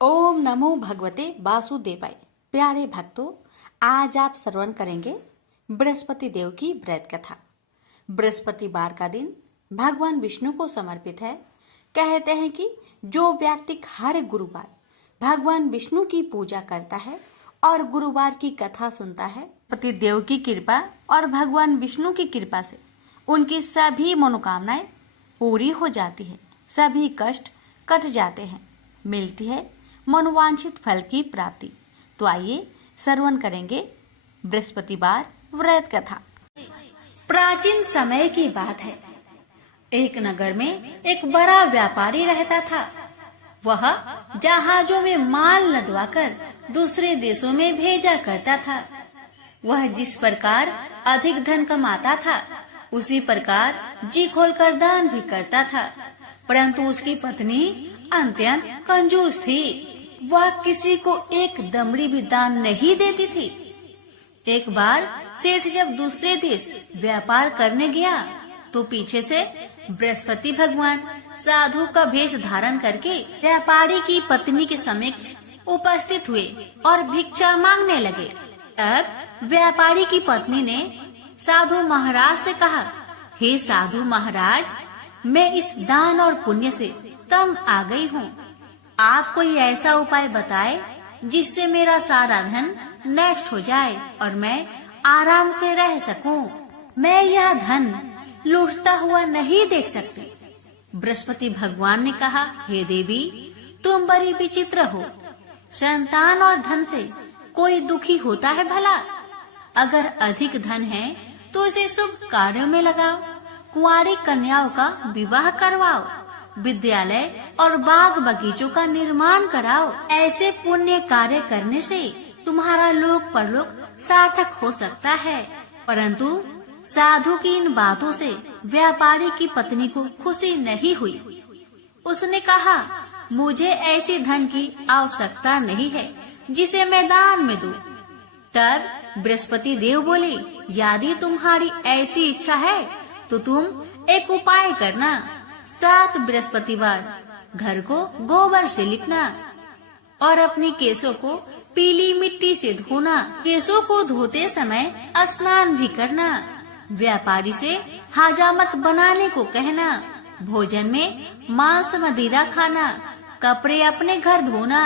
ओम नमो भगवते वासुदेवाय। प्यारे भक्तों, आज आप श्रवण करेंगे बृहस्पति देव की व्रत कथा। बृहस्पतिवार का दिन भगवान विष्णु को समर्पित है। कहते हैं कि जो व्यक्ति हर गुरुवार भगवान विष्णु की पूजा करता है और गुरुवार की कथा सुनता है, बृहस्पति देव की कृपा और भगवान विष्णु की कृपा से उनकी सभी मनोकामनाएं पूरी हो जाती है, सभी कष्ट कट जाते हैं, मिलती है मनोवांछित फल की प्राप्ति। तो आइए श्रवण करेंगे बृहस्पतिवार व्रत कथा। प्राचीन समय की बात है। एक नगर में एक बड़ा व्यापारी रहता था। वह जहाजों में माल लदवाकर दूसरे देशों में भेजा करता था। वह जिस प्रकार अधिक धन कमाता था, उसी प्रकार जी खोलकर दान भी करता था। परंतु उसकी पत्नी अत्यंत कंजूस थी। वह किसी को एक दमड़ी भी दान नहीं देती थी। एक बार सेठ जब दूसरे देश व्यापार करने गया तो पीछे से बृहस्पति भगवान साधु का वेश धारण करके व्यापारी की पत्नी के समक्ष उपस्थित हुए और भिक्षा मांगने लगे। तब व्यापारी की पत्नी ने साधु महाराज से कहा, हे साधु महाराज, मैं इस दान और पुण्य से तंग आ गई हूँ। आप कोई ऐसा उपाय बताए जिससे मेरा सारा धन नष्ट हो जाए और मैं आराम से रह सकूं। मैं यह धन लूटता हुआ नहीं देख सकती। बृहस्पति भगवान ने कहा, हे देवी, तुम बड़ी विचित्र हो। संतान और धन से कोई दुखी होता है भला? अगर अधिक धन है तो इसे शुभ कार्यों में लगाओ, कुंवारी कन्याओं का विवाह करवाओ, विद्यालय और बाग बगीचों का निर्माण कराओ। ऐसे पुण्य कार्य करने से तुम्हारा लोक परलोक सार्थक हो सकता है। परंतु साधु की इन बातों से व्यापारी की पत्नी को खुशी नहीं हुई। उसने कहा, मुझे ऐसी धन की आवश्यकता नहीं है जिसे मैं दान में दूं। तब बृहस्पति देव बोले, यदि तुम्हारी ऐसी इच्छा है तो तुम एक उपाय करना। 7 बृहस्पतिवार घर को गोबर से लिपना और अपने केसों को पीली मिट्टी से धोना। केसों को धोते समय स्नान भी करना। व्यापारी से हजामत बनाने को कहना। भोजन में मांस मदिरा खाना। कपड़े अपने घर धोना।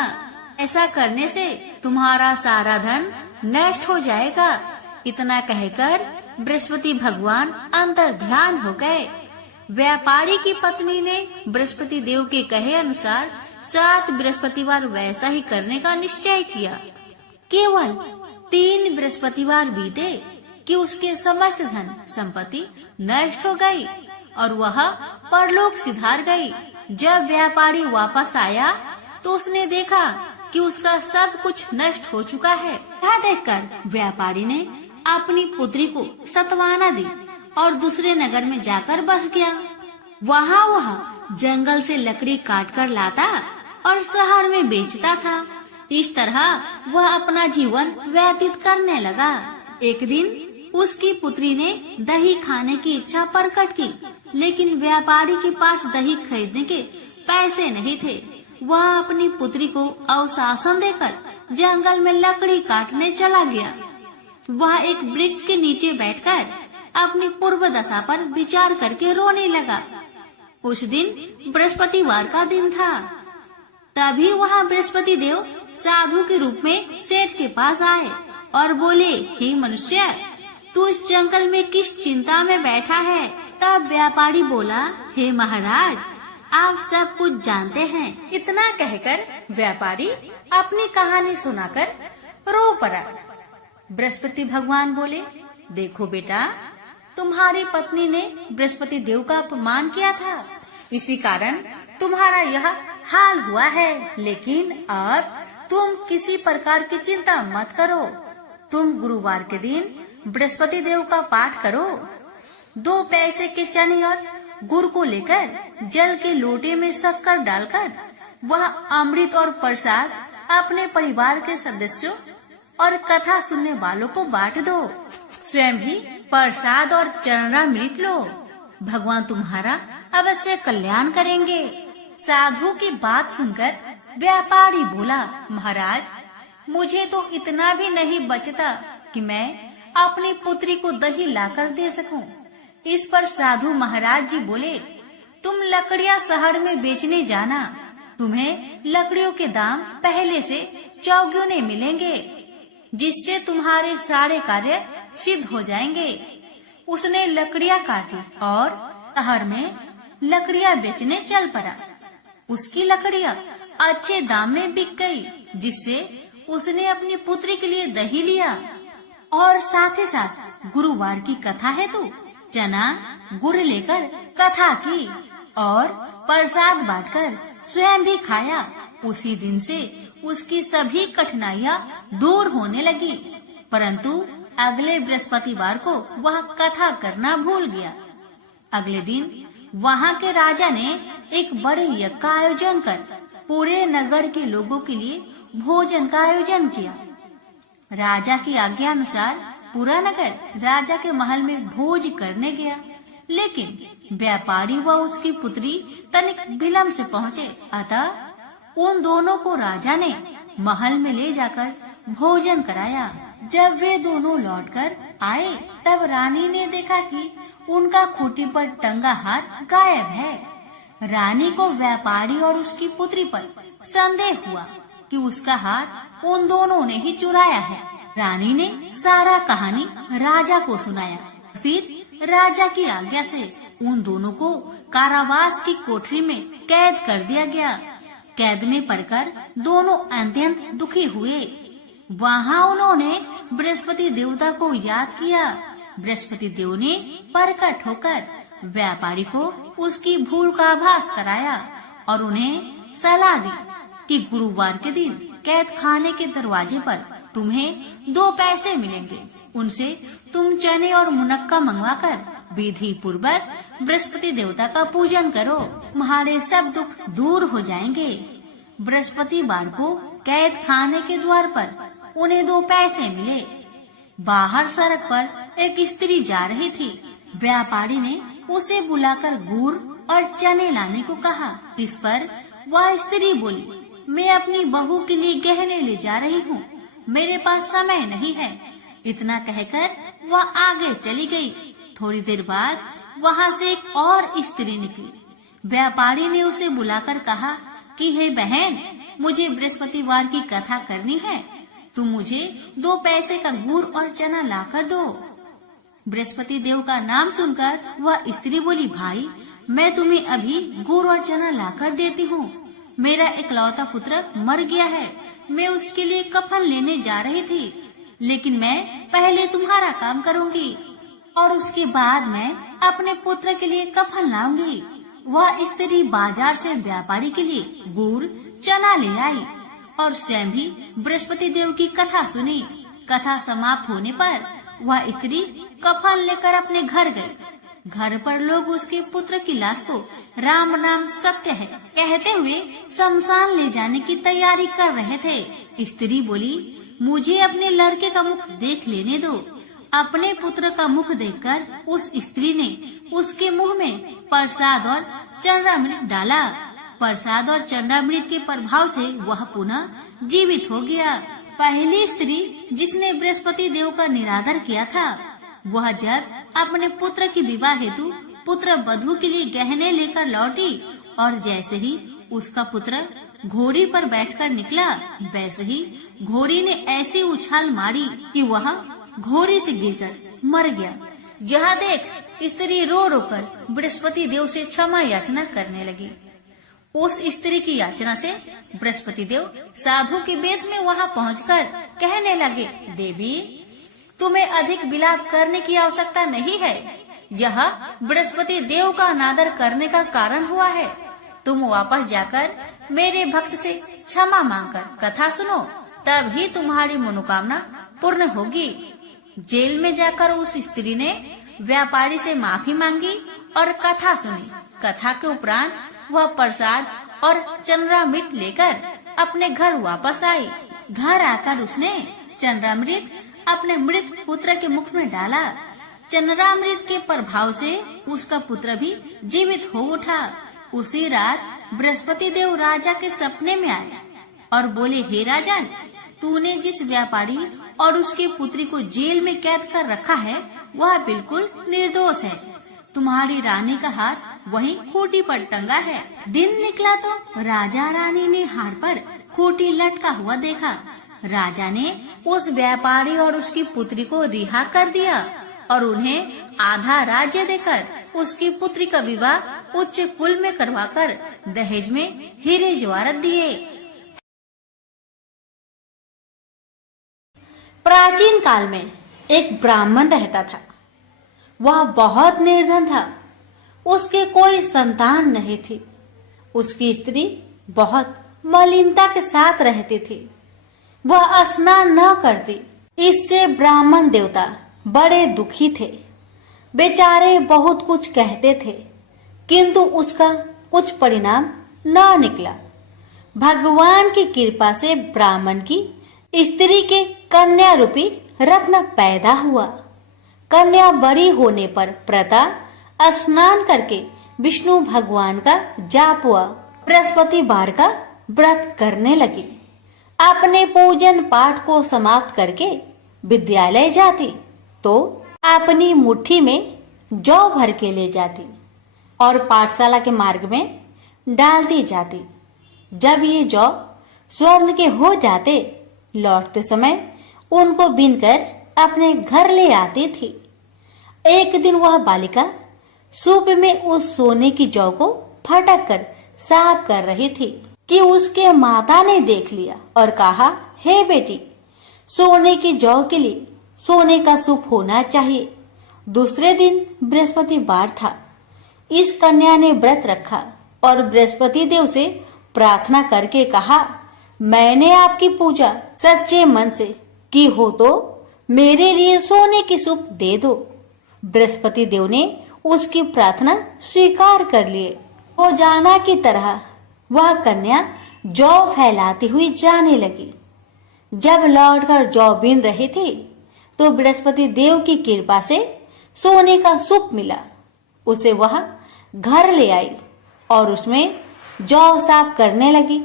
ऐसा करने से तुम्हारा सारा धन नष्ट हो जाएगा। इतना कहकर बृहस्पति भगवान अंतर ध्यान हो गए। व्यापारी की पत्नी ने बृहस्पति देव के कहे अनुसार 7 बृहस्पतिवार वैसा ही करने का निश्चय किया। केवल 3 बृहस्पतिवार बीते कि उसके समस्त धन संपत्ति नष्ट हो गई और वह परलोक सिधार गई। जब व्यापारी वापस आया तो उसने देखा कि उसका सब कुछ नष्ट हो चुका है। यह देखकर व्यापारी ने अपनी पुत्री को सत्वाना दी और दूसरे नगर में जाकर बस गया। वहाँ वह जंगल से लकड़ी काट कर लाता और शहर में बेचता था। इस तरह वह अपना जीवन व्यतीत करने लगा। एक दिन उसकी पुत्री ने दही खाने की इच्छा प्रकट की, लेकिन व्यापारी के पास दही खरीदने के पैसे नहीं थे। वह अपनी पुत्री को अवशासन देकर जंगल में लकड़ी काटने चला गया। वह एक वृक्ष के नीचे बैठकर अपनी पूर्व दशा पर विचार करके रोने लगा। उस दिन बृहस्पतिवार का दिन था। तभी वहाँ बृहस्पति देव साधु के रूप में सेठ के पास आए और बोले, हे मनुष्य, तू इस जंगल में किस चिंता में बैठा है? तब व्यापारी बोला, हे महाराज, आप सब कुछ जानते हैं। इतना कहकर व्यापारी अपनी कहानी सुनाकर रो पड़ा। बृहस्पति भगवान बोले, देखो बेटा, तुम्हारी पत्नी ने बृहस्पति देव का अपमान किया था, इसी कारण तुम्हारा यह हाल हुआ है। लेकिन अब तुम किसी प्रकार की चिंता मत करो। तुम गुरुवार के दिन बृहस्पति देव का पाठ करो। 2 पैसे के चने और गुड़ को लेकर जल के लोटे में शक्कर डालकर वह अमृत और प्रसाद अपने परिवार के सदस्यों और कथा सुनने वालों को बांट दो। स्वयं भी प्रसाद और चरणामृत लो। भगवान तुम्हारा अवश्य कल्याण करेंगे। साधु की बात सुनकर व्यापारी बोला, महाराज, मुझे तो इतना भी नहीं बचता कि मैं अपनी पुत्री को दही लाकर दे सकूं। इस पर साधु महाराज जी बोले, तुम लकड़ियां शहर में बेचने जाना, तुम्हें लकड़ियों के दाम पहले से चौगुने मिलेंगे, जिससे तुम्हारे सारे कार्य सिद्ध हो जाएंगे। उसने लकड़ियां काटी और शहर में लकड़ियां बेचने चल पड़ा। उसकी लकड़ियां अच्छे दाम में बिक गई, जिससे उसने अपनी पुत्री के लिए दही लिया और साथ ही साथ गुरुवार की कथा हेतु चना गुड़ लेकर कथा की और प्रसाद बांटकर स्वयं भी खाया। उसी दिन से उसकी सभी कठिनाइयां दूर होने लगी, परंतु अगले बृहस्पतिवार को वह कथा करना भूल गया। अगले दिन वहाँ के राजा ने एक बड़े यज्ञ का आयोजन कर पूरे नगर के लोगों के लिए भोजन का आयोजन किया। राजा की आज्ञा अनुसार पूरा नगर राजा के महल में भोज करने गया, लेकिन व्यापारी व उसकी पुत्री तनिक विलंब से पहुँचे। अतः उन दोनों को राजा ने महल में ले जाकर भोजन कराया। जब वे दोनों लौटकर आए, तब रानी ने देखा कि उनका खूंटी पर टंगा हाथ गायब है। रानी को व्यापारी और उसकी पुत्री पर संदेह हुआ कि उसका हाथ उन दोनों ने ही चुराया है। रानी ने सारा कहानी राजा को सुनाया। फिर राजा की आज्ञा से उन दोनों को कारावास की कोठरी में कैद कर दिया गया। कैद में पड़कर दोनों अत्यंत दुखी हुए। वहाँ उन्होंने बृहस्पति देवता को याद किया। बृहस्पति देव ने प्रकट होकर व्यापारी को उसकी भूल का आभास कराया और उन्हें सलाह दी कि गुरुवार के दिन कैद खाने के दरवाजे पर तुम्हें 2 पैसे मिलेंगे। उनसे तुम चने और मुनक्का मंगवाकर विधि पूर्वक बृहस्पति देवता का पूजन करो, तुम्हारे सब दुख दूर हो जाएंगे। बृहस्पतिवार को कैद खाने के द्वार पर उन्हें 2 पैसे मिले। बाहर सड़क पर एक स्त्री जा रही थी। व्यापारी ने उसे बुलाकर गुड़ और चने लाने को कहा। इस पर वह स्त्री बोली, मैं अपनी बहू के लिए गहने ले जा रही हूँ, मेरे पास समय नहीं है। इतना कहकर वह आगे चली गई। थोड़ी देर बाद वहाँ से एक और स्त्री निकली। व्यापारी ने उसे बुलाकर कहा कि हे बहन, मुझे बृहस्पतिवार की कथा करनी है, तुम मुझे 2 पैसे का गुड़ और चना लाकर दो। बृहस्पति देव का नाम सुनकर वह स्त्री बोली, भाई, मैं तुम्हें अभी गुड़ और चना लाकर देती हूँ। मेरा इकलौता पुत्र मर गया है, मैं उसके लिए कफन लेने जा रही थी, लेकिन मैं पहले तुम्हारा काम करूँगी और उसके बाद मैं अपने पुत्र के लिए कफन लाऊंगी। वह स्त्री बाजार से व्यापारी के लिए गुड़ चना ले आई और स्वयं भी बृहस्पति देव की कथा सुनी। कथा समाप्त होने पर वह स्त्री कफन लेकर अपने घर गई। घर पर लोग उसके पुत्र की लाश को राम नाम सत्य है कहते हुए शमशान ले जाने की तैयारी कर रहे थे। स्त्री बोली, मुझे अपने लड़के का मुख देख लेने दो। अपने पुत्र का मुख देखकर उस स्त्री ने उसके मुंह में प्रसाद और चंद्रामृत डाला। प्रसाद और चंद्रामृत के प्रभाव से वह पुनः जीवित हो गया। पहली स्त्री जिसने बृहस्पति देव का निरादर किया था, वह जब अपने पुत्र की विवाह हेतु पुत्र वधू के लिए गहने लेकर लौटी और जैसे ही उसका पुत्र घोड़ी पर बैठकर निकला, वैसे ही घोड़ी ने ऐसी उछाल मारी कि वह घोड़ी से गिरकर मर गया। जहाँ देख स्त्री रो रो कर बृहस्पति देव से क्षमा याचना करने लगी। उस स्त्री की याचना से बृहस्पति देव साधु के वेश में वहाँ पहुंचकर कहने लगे, देवी, तुम्हें अधिक विलाप करने की आवश्यकता नहीं है। यह बृहस्पति देव का अनादर करने का कारण हुआ है। तुम वापस जाकर मेरे भक्त से क्षमा मांगकर कथा सुनो, तभी तुम्हारी मनोकामना पूर्ण होगी। जेल में जाकर उस स्त्री ने व्यापारी से माफी मांगी और कथा सुनी। कथा के उपरांत वह प्रसाद और चंद्रामृत लेकर अपने घर वापस आई। घर आकर उसने चंद्रामृत अपने मृत पुत्र के मुख में डाला। चंद्रामृत के प्रभाव से उसका पुत्र भी जीवित हो उठा। उसी रात बृहस्पति देव राजा के सपने में आए और बोले, हे राजन, तूने जिस व्यापारी और उसकी पुत्री को जेल में कैद कर रखा है वह बिल्कुल निर्दोष है। तुम्हारी रानी का हार वहीं खूंटी पर टंगा है। दिन निकला तो राजा रानी ने हार पर खूंटी लटका हुआ देखा। राजा ने उस व्यापारी और उसकी पुत्री को रिहा कर दिया और उन्हें आधा राज्य देकर उसकी पुत्री का विवाह उच्च कुल में करवाकर दहेज में हीरे जवाहरात दिए। प्राचीन काल में एक ब्राह्मण रहता था। वह बहुत निर्धन था। उसके कोई संतान नहीं थी। उसकी स्त्री बहुत मलिनता के साथ रहती थी। वह स्नान न करती। इससे ब्राह्मण देवता बड़े दुखी थे। बेचारे बहुत कुछ कहते थे, किंतु उसका कुछ परिणाम न निकला। भगवान की कृपा से ब्राह्मण की स्त्री के कन्या रूपी रत्न पैदा हुआ। कन्या बड़ी होने पर प्रता स्नान करके विष्णु भगवान का जाप हुआ। बृहस्पतिवार का व्रत करने लगी। अपने पूजन पाठ को समाप्त करके विद्यालय जाती तो अपनी मुट्ठी में जौ भर के ले जाती और पाठशाला के मार्ग में डालती जाती। जब ये जौ स्वर्ण के हो जाते, लौटते समय उनको बीनकर अपने घर ले आती थी। एक दिन वह बालिका सूप में उस सोने की जौ को फटक कर साफ कर रही थी कि उसके माता ने देख लिया और कहा, हे बेटी, सोने की जौ के लिए सोने का सूप होना चाहिए। दूसरे दिन बृहस्पतिवार था। इस कन्या ने व्रत रखा और बृहस्पति देव से प्रार्थना करके कहा, मैंने आपकी पूजा सच्चे मन से की हो तो मेरे लिए सोने की सूप दे दो। बृहस्पति देव ने उसकी प्रार्थना स्वीकार कर लिए। रोजाना की तरह वह कन्या जौ फैलाती हुई जाने लगी। जब लौटकर जौ बीन रही थी तो बृहस्पति देव की कृपा से सोने का सूप मिला। उसे वह घर ले आई और उसमें जौ साफ करने लगी,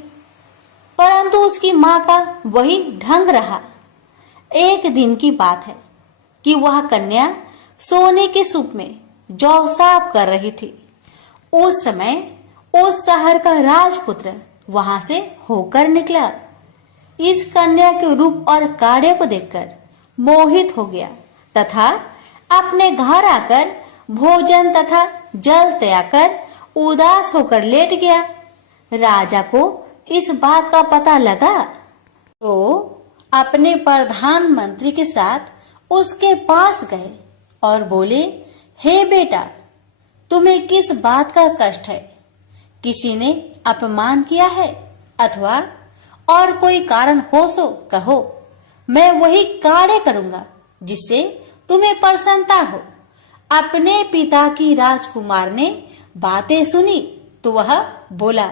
परंतु उसकी माँ का वही ढंग रहा। एक दिन की बात है कि वह कन्या सोने के सूप में जौ साफ कर रही थी। उस समय उस शहर का राजपुत्र वहां से होकर निकला। इस कन्या के रूप और कार्य को देखकर मोहित हो गया तथा अपने घर आकर भोजन तथा जल त्याग कर उदास होकर लेट गया। राजा को इस बात का पता लगा तो अपने प्रधानमंत्री के साथ उसके पास गए और बोले, हे बेटा, तुम्हें किस बात का कष्ट है? किसी ने अपमान किया है अथवा और कोई कारण हो सो कहो, मैं वही कार्य करूंगा जिससे तुम्हें प्रसन्नता हो। अपने पिता की राजकुमार ने बातें सुनी तो वह बोला,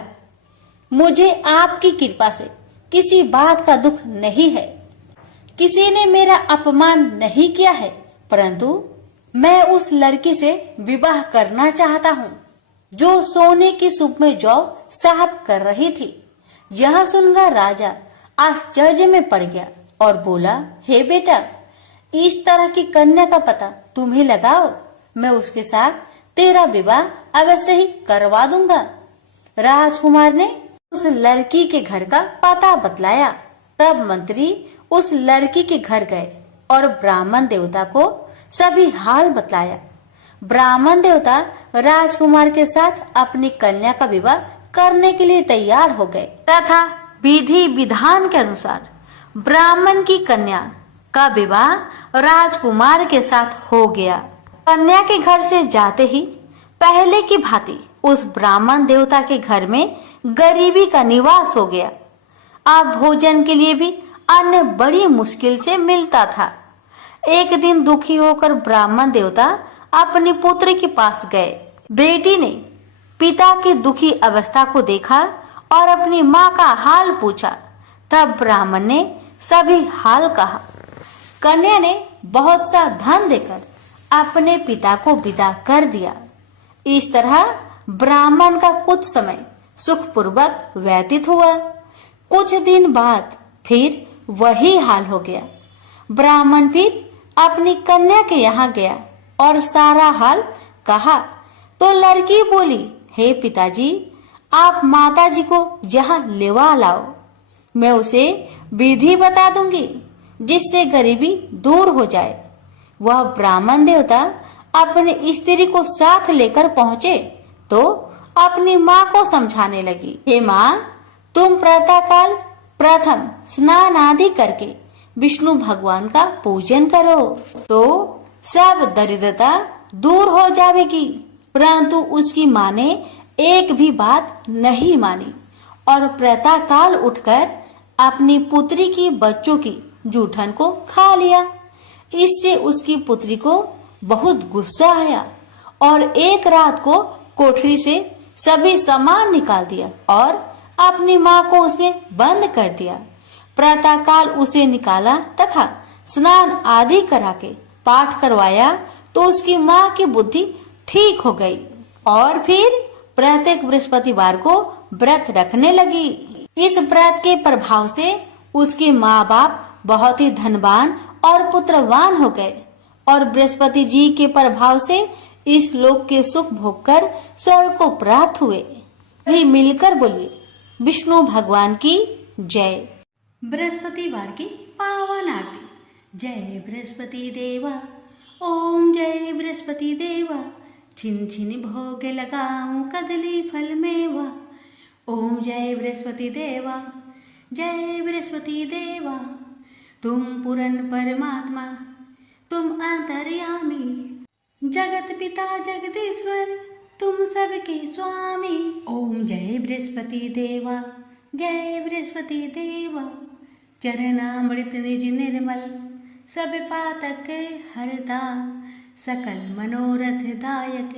मुझे आपकी कृपा से किसी बात का दुख नहीं है। किसी ने मेरा अपमान नहीं किया है, परंतु मैं उस लड़की से विवाह करना चाहता हूँ जो सोने की सूप में जौ साफ कर रही थी। यह सुनकर राजा आश्चर्य में पड़ गया और बोला, हे बेटा, इस तरह की कन्या का पता तुम ही लगाओ, मैं उसके साथ तेरा विवाह अवश्य ही करवा दूंगा। राजकुमार ने उस लड़की के घर का पता बतलाया। तब मंत्री उस लड़की के घर गए और ब्राह्मण देवता को सभी हाल बतलाया। ब्राह्मण देवता राजकुमार के साथ अपनी कन्या का विवाह करने के लिए तैयार हो गए तथा विधि विधान के अनुसार ब्राह्मण की कन्या का विवाह राजकुमार के साथ हो गया। कन्या के घर से जाते ही पहले की भांति उस ब्राह्मण देवता के घर में गरीबी का निवास हो गया। अब भोजन के लिए भी अन्न बड़ी मुश्किल से मिलता था। एक दिन दुखी होकर ब्राह्मण देवता अपनी पुत्री के पास गए। बेटी ने पिता की दुखी अवस्था को देखा और अपनी माँ का हाल पूछा। तब ब्राह्मण ने सभी हाल कहा। कन्या ने बहुत सा धन देकर अपने पिता को विदा कर दिया। इस तरह ब्राह्मण का कुछ समय सुखपूर्वक व्यतीत हुआ। कुछ दिन बाद फिर वही हाल हो गया। ब्राह्मण फिर अपनी कन्या के यहाँ गया और सारा हाल कहा तो लड़की बोली, हे पिताजी, आप माताजी को यहाँ लेवा लाओ, मैं उसे विधि बता दूंगी जिससे गरीबी दूर हो जाए। वह ब्राह्मण देवता अपनी स्त्री को साथ लेकर पहुँचे तो अपनी माँ को समझाने लगी, हे माँ, तुम प्रातःकाल प्रथम स्नान आदि करके विष्णु भगवान का पूजन करो तो सब दरिद्रता दूर हो जाएगी। परंतु उसकी माँ ने एक भी बात नहीं मानी और प्रातःकाल उठकर अपनी पुत्री की बच्चों की जूठन को खा लिया। इससे उसकी पुत्री को बहुत गुस्सा आया और एक रात को कोठरी से सभी सामान निकाल दिया और अपनी माँ को उसमें बंद कर दिया। प्रातःकाल उसे निकाला तथा स्नान आदि करा के पाठ करवाया तो उसकी माँ की बुद्धि ठीक हो गई और फिर प्रत्येक बृहस्पतिवार को व्रत रखने लगी। इस व्रत के प्रभाव से उसके माँ बाप बहुत ही धनवान और पुत्रवान हो गए और बृहस्पति जी के प्रभाव से इस लोक के सुख भोग कर स्वर्ग को प्राप्त हुए। भी मिलकर बोलिए, विष्णु भगवान की जय। बृहस्पतिवार की पावन आरती। जय बृहस्पति देवा, ओम जय बृहस्पति देवा, छिन छिन भोग लगाऊं कदली फल मेवा। ओम जय बृहस्पति देवा, जय बृहस्पति देवा, तुम पूर्ण परमात्मा, तुम अंतर्यामी, जगत पिता जगदीश्वर, तुम सबके स्वामी। ओम जय बृहस्पति देवा, जय बृहस्पति देवा, चरणामृत निज निर्मल, सब पातक हरता, सकल मनोरथ दायक,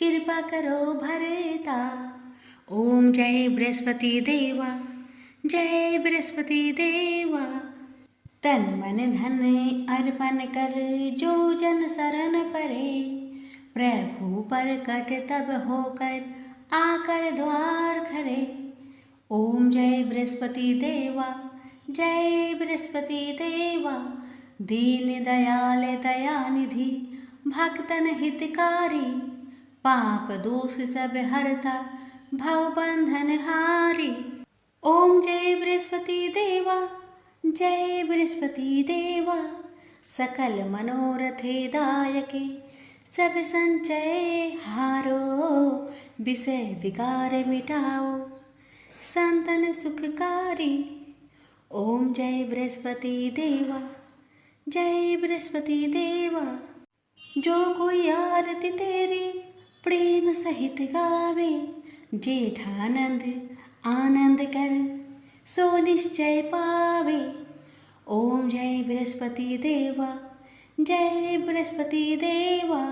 कृपा करो भरता। ओम जय बृहस्पति देवा, जय बृहस्पति देवा, तन मन धन अर्पण कर जो जन शरण परे, प्रभु प्रकट तब होकर आकर द्वार खरे। ओम जय बृहस्पति देवा, जय बृहस्पति देवा, दीन दयाल दयानिधि, भक्तन हितकारी, पाप दोष सब हरता, भव बंधन हारी। ओम जय बृहस्पति देवा, जय बृहस्पति देवा, सकल मनोरथे दायके, सब संचय हारो, विषय विकार मिटाओ, संतन सुखकारी। ओम जय बृहस्पति देवा, जय बृहस्पति देवा, जो कोई आरती तेरी प्रेम सहित गावे, जेठानंद आनंद कर सो निश्चय पावे। ओम जय बृहस्पति देवा, जय बृहस्पति देवा,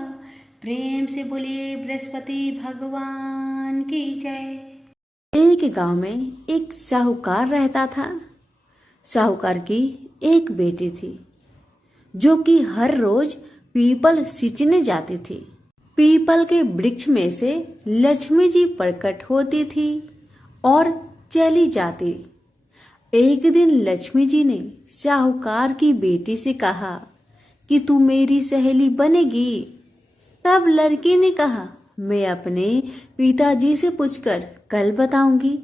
प्रेम से बोलिए बृहस्पति भगवान की जय। एक गांव में एक साहूकार रहता था। साहूकार की एक बेटी थी जो कि हर रोज पीपल सींचने जाती थी। पीपल के वृक्ष में से लक्ष्मी जी प्रकट होती थी और चली जाती। एक दिन लक्ष्मी जी ने साहूकार की बेटी से कहा कि तू मेरी सहेली बनेगी। तब लड़की ने कहा, मैं अपने पिताजी से पूछकर कल बताऊंगी।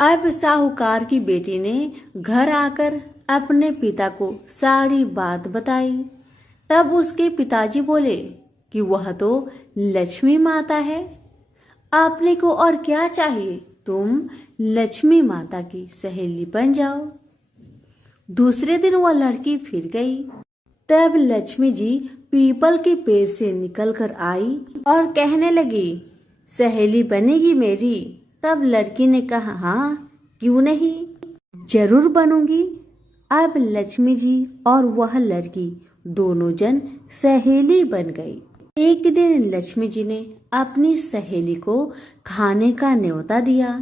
अब साहूकार की बेटी ने घर आकर अपने पिता को सारी बात बताई। तब उसके पिताजी बोले कि वह तो लक्ष्मी माता है, आपने को और क्या चाहिए, तुम लक्ष्मी माता की सहेली बन जाओ। दूसरे दिन वह लड़की फिर गई। तब लक्ष्मी जी पीपल के पेड़ से निकलकर आई और कहने लगी, सहेली बनेगी मेरी। तब लड़की ने कहा, हाँ क्यों नहीं, जरूर बनूंगी। अब लक्ष्मी जी और वह लड़की दोनों जन सहेली बन गई। एक दिन लक्ष्मी जी ने अपनी सहेली को खाने का न्योता दिया।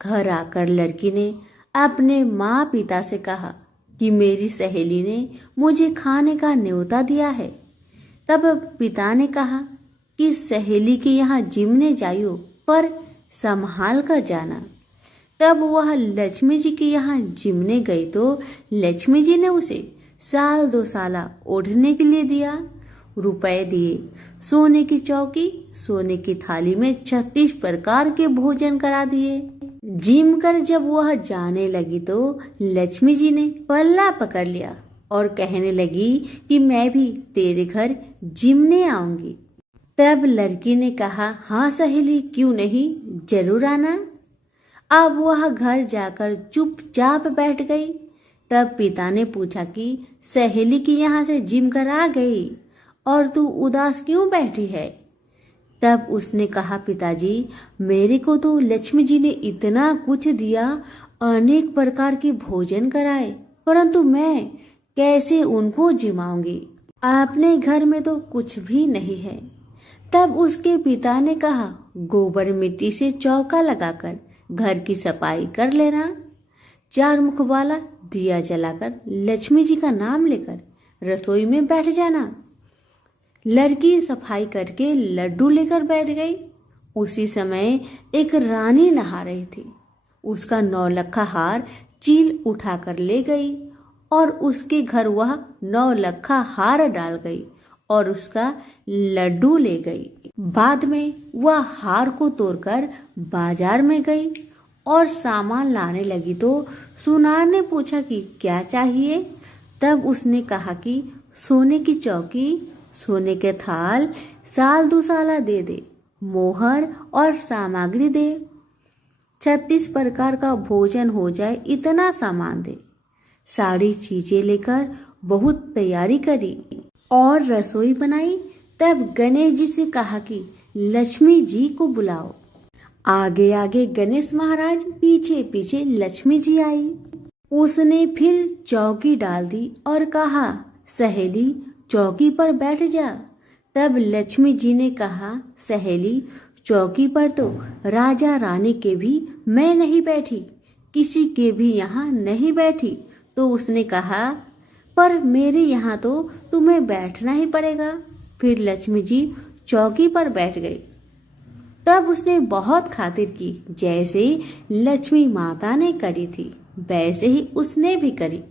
घर आकर लड़की ने अपने माँ पिता से कहा कि मेरी सहेली ने मुझे खाने का न्योता दिया है। तब पिता ने कहा कि सहेली के यहाँ जिमने जाइयो, पर संभाल कर जाना। तब वह लक्ष्मी जी के यहाँ जिमने गई तो लक्ष्मी जी ने उसे 1-2 साला ओढ़ने के लिए दिया, रुपए दिए, सोने की चौकी, सोने की थाली में 36 प्रकार के भोजन करा दिए। जिम कर जब वह जाने लगी तो लक्ष्मी जी ने पल्ला पकड़ लिया और कहने लगी कि मैं भी तेरे घर जिमने आऊंगी। तब लड़की ने कहा, हाँ सहेली, क्यों नहीं, जरूर आना। अब वह घर जाकर चुपचाप बैठ गई। तब पिता ने पूछा कि सहेली की यहाँ से जिम कर आ गई और तू उदास क्यों बैठी है? तब उसने कहा, पिताजी, मेरे को तो लक्ष्मी जी ने इतना कुछ दिया, अनेक प्रकार के भोजन कराए, परंतु मैं कैसे उनको जिमाऊंगी? अपने घर में तो कुछ भी नहीं है। तब उसके पिता ने कहा, गोबर मिट्टी से चौका लगाकर घर की सफाई कर लेना, 4 मुख वाला दिया जलाकर लक्ष्मी जी का नाम लेकर रसोई में बैठ जाना। लड़की सफाई करके लड्डू लेकर बैठ गई। उसी समय एक रानी नहा रही थी। उसका 9 हार चील उठाकर ले गई और उसके घर वह 9 हार डाल गई और उसका लड्डू ले गई। बाद में वह हार को तोड़कर बाजार में गई और सामान लाने लगी तो सुनार ने पूछा कि क्या चाहिए? तब उसने कहा कि सोने की चौकी, सोने के थाल, 1-2 साला दे दे, मोहर और सामग्री दे, 36 प्रकार का भोजन हो जाए, इतना सामान दे। सारी चीजें लेकर बहुत तैयारी करी और रसोई बनाई। तब गणेश जी से कहा कि लक्ष्मी जी को बुलाओ। आगे आगे गणेश महाराज, पीछे पीछे लक्ष्मी जी आई। उसने फिर चौकी डाल दी और कहा, सहेली चौकी पर बैठ जा। तब लक्ष्मी जी ने कहा, सहेली चौकी पर तो राजा रानी के भी मैं नहीं बैठी, किसी के भी यहाँ नहीं बैठी। तो उसने कहा, पर मेरे यहाँ तो तुम्हें बैठना ही पड़ेगा। फिर लक्ष्मी जी चौकी पर बैठ गई। तब उसने बहुत खातिर की, जैसे लक्ष्मी माता ने करी थी वैसे ही उसने भी करी।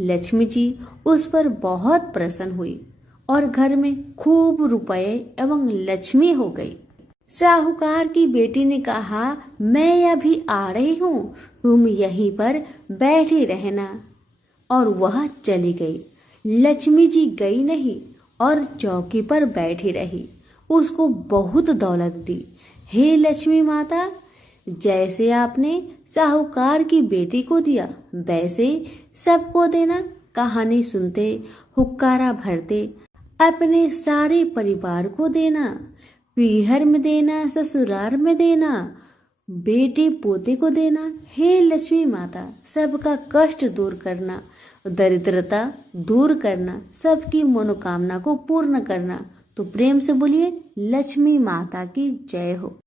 लक्ष्मी जी उस पर बहुत प्रसन्न हुई और घर में खूब रुपए एवं लक्ष्मी हो गई। साहूकार की बेटी ने कहा, मैं अभी आ रही हूँ, तुम यहीं पर बैठी रहना। और वह चली गई। लक्ष्मी जी गई नहीं और चौकी पर बैठी रही। उसको बहुत दौलत दी। हे लक्ष्मी माता, जैसे आपने साहूकार की बेटी को दिया वैसे सबको देना। कहानी सुनते, हुक्कारा भरते अपने सारे परिवार को देना, पीहर में देना, ससुराल में देना, बेटे पोते को देना। हे लक्ष्मी माता, सबका कष्ट दूर करना, दरिद्रता दूर करना, सबकी मनोकामना को पूर्ण करना। तो प्रेम से बोलिए, लक्ष्मी माता की जय हो।